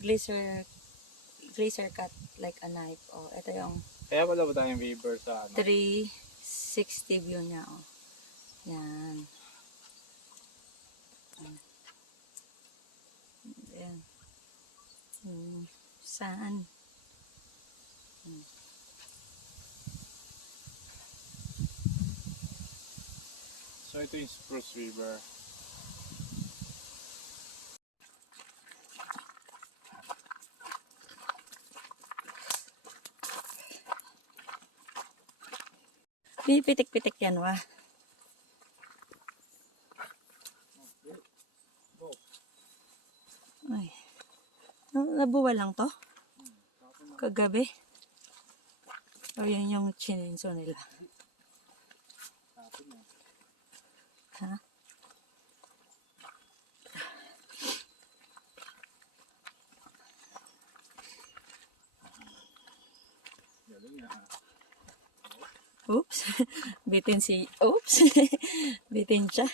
glacier cut like a knife. Oh, ito yung kaya wala ba tayong beaver sa ano? 360 view niya. Oh. Yan. Ayan. Saan? So ito yung Spruce River. Pitik-pitik yan, wa. Ay. Nabuwa lang to? Kagabi? O yan yung chininso nila. Ha? Oops. Bitin oops. Bitin siya.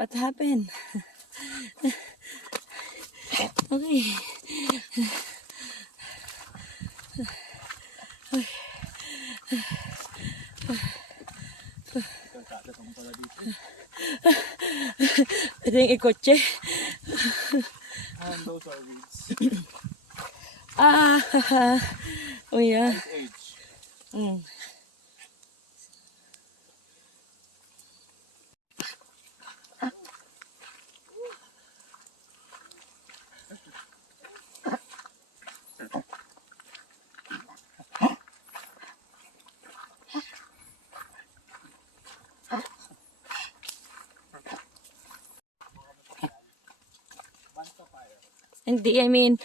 What happened? Okay. Pwede yung ikotse. And those are weeds. Oh yeah. Age. Hindi, I mean,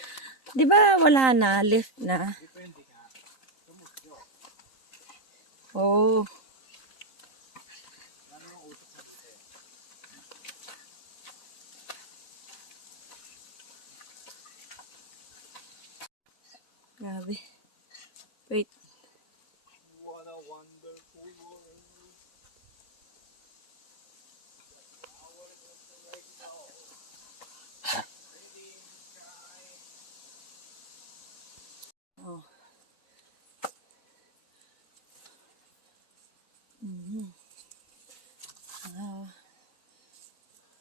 di ba wala na, lift na? Depende ka. Tumusyo. Oh. Ano ang utak sa dito? Grabe. Wait. What a wonderful world. Oh.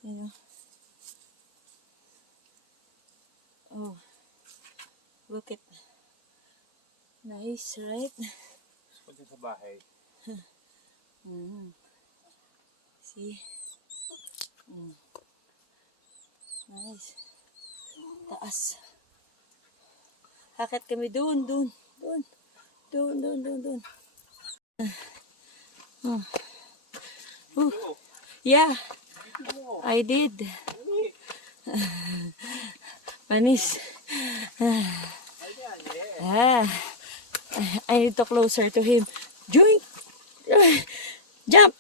You know. Oh. Look at. Nice, right? Punta sa bahay. See? Nice. Taas. Akit kami doon. Yeah, I did. Panis. I need to closer to him. Joink! Jump!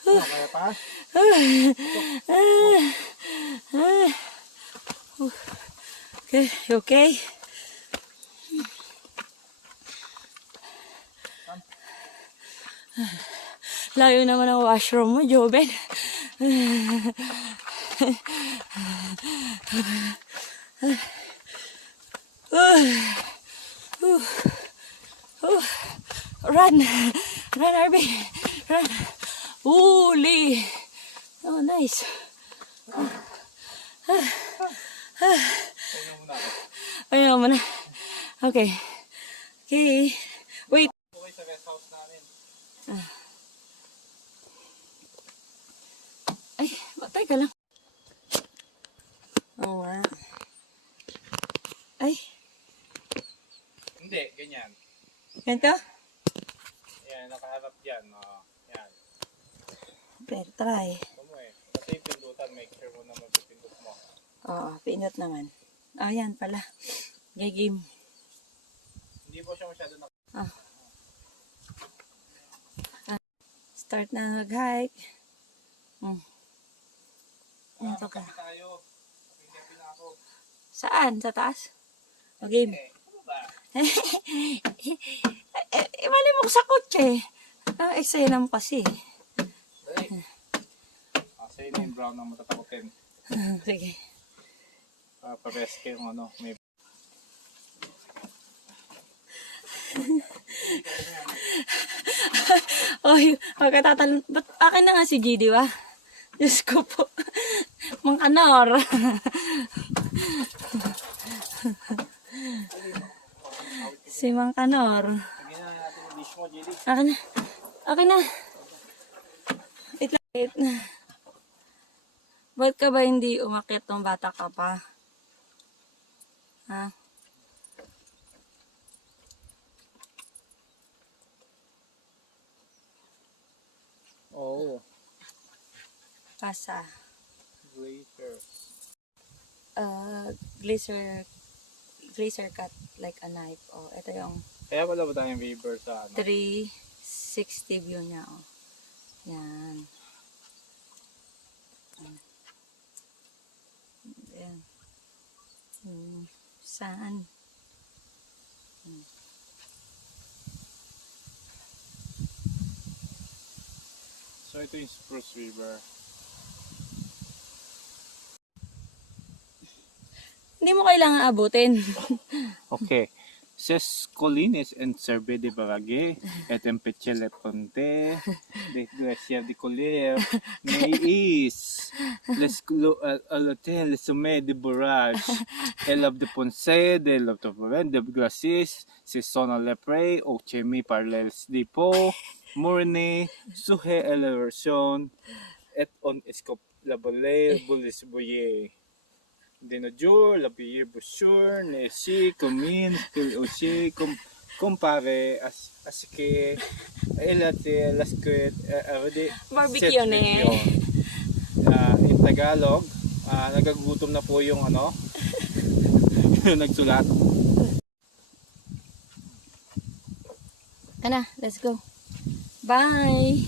Kaya pa? Okay, okay. Layo naman ang washroom mo, Joben. Run! Run, Arby! Run! Uli! Oh, nice. Ayun mo na. Okay. Okay. Wait. Okay sa guest house namin. Ay, matay ka lang. Oo nga. Ay. Hindi, ganyan. Ganito? Yan, nakaharap dyan. Yan. Pero try. Ito mo eh. Kasi yung pindutan, make sure mo naman sa pindut mo. Oo, pinot naman. Oh, yan pala. Game. Hindi po siya masyado na... Start na nag-hike. Ito ka. Kami tayo. Kapin na ako. Saan? Sa taas? O game. Eh, ano ba? sa kotse. Eksena mo kasi. Dali. Sa'yo na yung brown na matatakotin. Sige. Pareske yung ano. May... Oy, pagkatatalon. Ba't akin na nga si GD, wa? Diyos ko po. Mang kanor. Si Mang Kanor. Lagyan na natin yung dish mo, JD. Akin na. Akin na. Wait lang. Wait. Ba't ka ba hindi umakyat nung bata ka pa? Ha? Oo. Pasa. Glaciers. Glacier cut like a knife. Oh, ito yung Kaya pala ba tayong Weaver sa ano? 360 view niya. Oh. Yan. Ayan. Saan? So ito yung Spruce Weaver. Hindi mo kailangan abutin. Okay. Ses collines en serbe de barage et en petit le ponte de glacier de colère mais les l'hôtel le sommet de barrage et l'ab de ponce de l'autovent de glacis se sont à l'épre au chemi par les dépôts morne suhe elevation et on escop la balai bulis boyer de nos jours, la bière bouchure, nesi, commune, aussi, comparé à ce que elle a été la squid, Barbecue na eh. In Tagalog, nagagutom na po yung ano, nagsulat. Ana, let's go. Bye!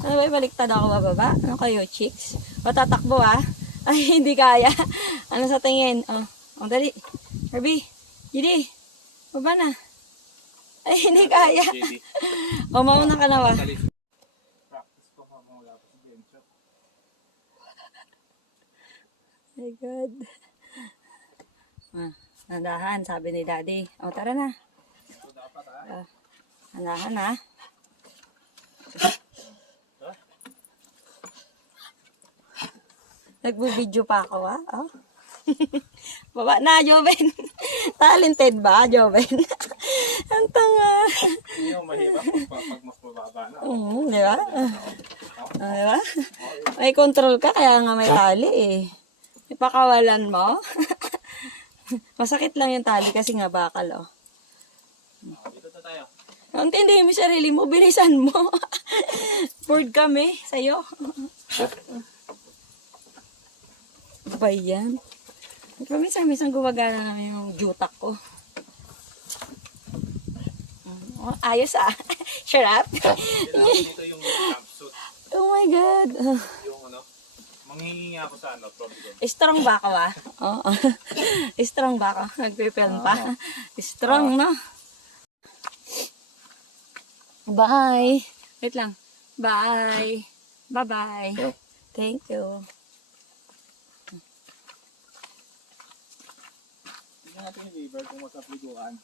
Ano ba, baliktad ako bababa? Ano kayo, chicks? O tatakbo ah? Ay, hindi kaya. Ano sa tingin? Oh, dali. Herbie, Gidi, baba na. Ay, hindi kaya. O, mauna ka na ba? Practice ko pa mawala pa si Bencho. My God. Nandahan, sabi ni Daddy. O, tara na. Ito dapat Nandahan ha. Nagbo-video pa ako ha. Oh. Baba na, Joven. Talented ba, Joven? Ang tanga. Hindi mo mahirap pag mas mababa na. Di ba? Di ba? May control ka, kaya nga may tali eh. Ipakawalan mo. Masakit lang yung tali kasi nga bakal oh. Dito na tayo. Intindihin mo yung sarili mo, bilisan mo. Bored kami sa'yo. Ba yan? Minsan gumagana namin yung jutak ko. Oh, ayos ah. Shut up. Dito yung jumpsuit. Oh my God. Yung ano, manghihingi ako sa ano, problem. Strong ba ka ba? Oo. Strong ba ka? Nagpipilm pa? Strong, no? Bye. Wait lang. Bye. Bye-bye. Thank you. Tingnan natin yung river kung masapliguan.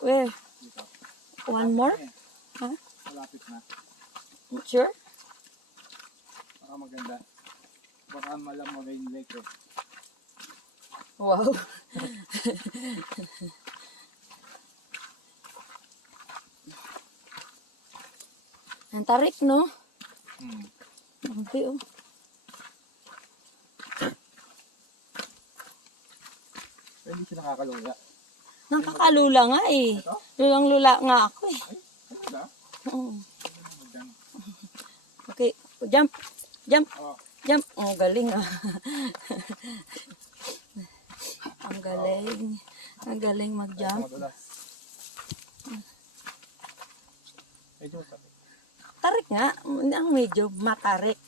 Where? Dito. One more? Ha? Huh? Malapit na. Sure? Baka maganda. Baka malam mo rain lake eh. Wow. Ang tarik, no? Hindi, oh. Pero hindi siya nakakaluya. Nakakalula nga eh. Ito? Lulang-lula nga ako eh. Ano ba? Oo. Okay, jump. Jump. Oh. Jump. Oh, galing ah. Ang galing. Ang galing mag-jump. Medyo masakit. Tarik nga. Ang medyo matarik.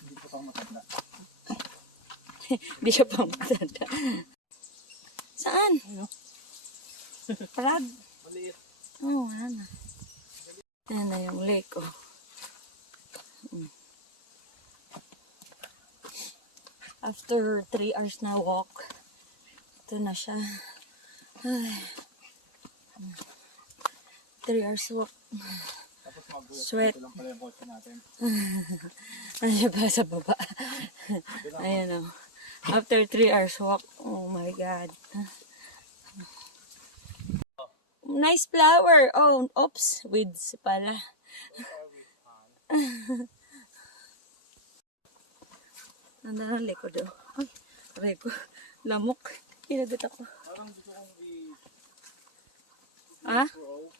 Hindi ko pang matanda. Hindi siya pang matanda. Saan? Parag. Maliit. Oh, wala na. Ayan na yung lake, oh. After 3 hours na walk, ito na siya. Ay. 3 hours walk. Tapos magulat. Sweat. Ito lang pala yung kotse natin. Ano ba sa baba? Ayan, oh. After 3 hours walk, oh my God. Nice flower. Oh, oops. Weeds pala. Nanda na likod, oh. Ay, aray ko. Lamok. Kinagat ako. Parang gusto kong Ah? pro.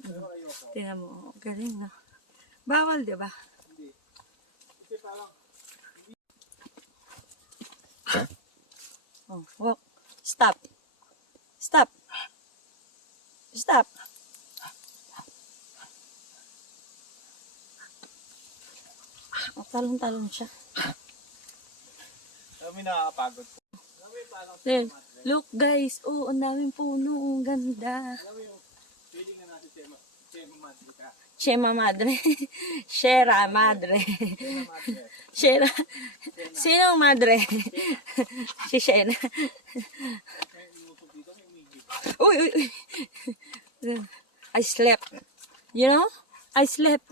Pero ayoko. Tingnan mo. Oh, galing, no? Bawal, di ba? Hindi. Kasi parang Oh, walk. Stop. Stop. Stop. Oh, talon-talon siya. kami nakakapagod po. Alam mo yung parang Then, look guys. Oh, ang daming puno. Oh, ang ganda. alam mo yung feeling na natin Chema Madre ka. Chema madre. Shera madre. Chema Madre. Shera. Sino madre? Si Shena. May imusog dito, may umigip. Uy, uy, uy. I slept. You know? I slept.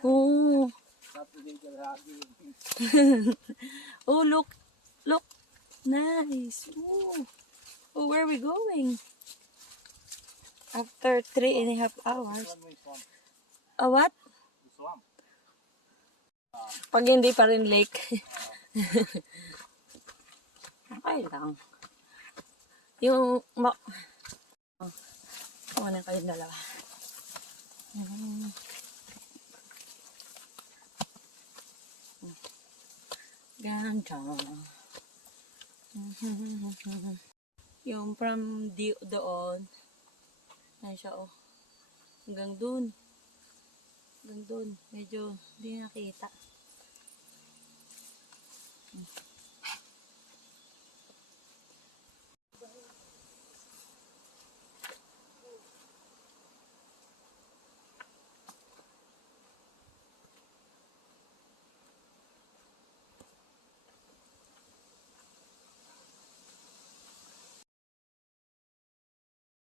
Oh. Saturday ka lagi. Oh, look. Look. Nice. Oh. Oh, where are we going? After 3.5 hours. Alam mo yung swamp. What? Yung swamp. Pag hindi pa rin lake. Okay lang. Yung oh, kumain kayong dalawa. Ganda. Yung from doon. Ayan siya, oh. Hanggang dun. Hanggang dun. Medyo hindi nakita.